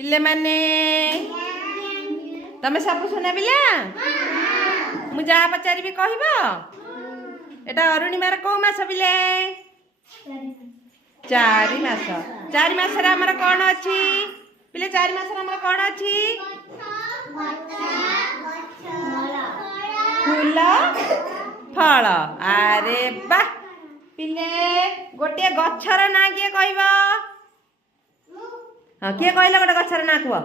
पिले माने तमे सब सुना पिला मु जा पचारि कहब एटा अरुणिमार कौ मास पिले 4 मास 4 मास रे हमर कोन अछि पिले 4 मास रे हमर कोन अछि फूल फल अरे बा पिले गोटे गछर ना किए कहब हाँ किए कहले गोटे गछर ना कुह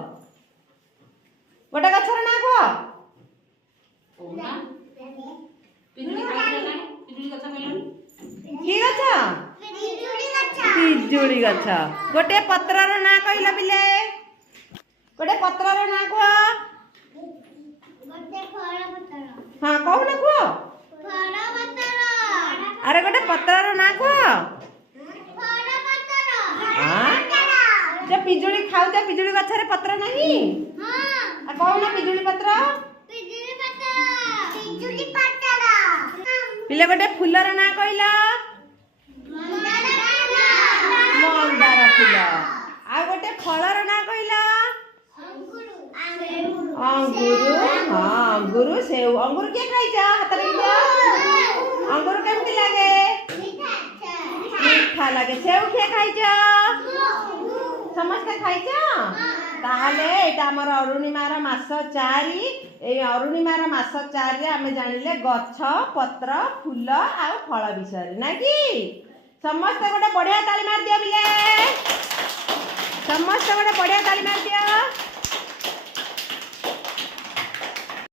गोटे गछर ना कुह कि गछ पिजुड़ी गछ गोटे पत्रर ना कहला पिले गोटे पत्रर ना कुह हाँ कहू ना कुह अरे गोटे पत्रर ना कुह जो पिजुड़ी खाऊ पिजुड़ी गछरे पत्र नहीं कहू ना पिजुड़ी पत्र पिले गोटे फूलर ना कहला मंदार फूल आ गोटे फलर ना कहला अंगूर हाँ अंगूर सेव अंगूर के खाइछ हाथ देखियो अंगूर केमती लागे मीठा लागे सेव के खाइछ समस्त खाइछ ताहले एटा हमर अरुणिमार मास 4 ए अरुणिमार मास 4 रे आमे जानिले गछ पत्र फूल आ फल विषय ना कि समस्त गोटे बढ़िया ताली मार दियो बिले समस्त गोटे बढ़िया ताली मार दियो।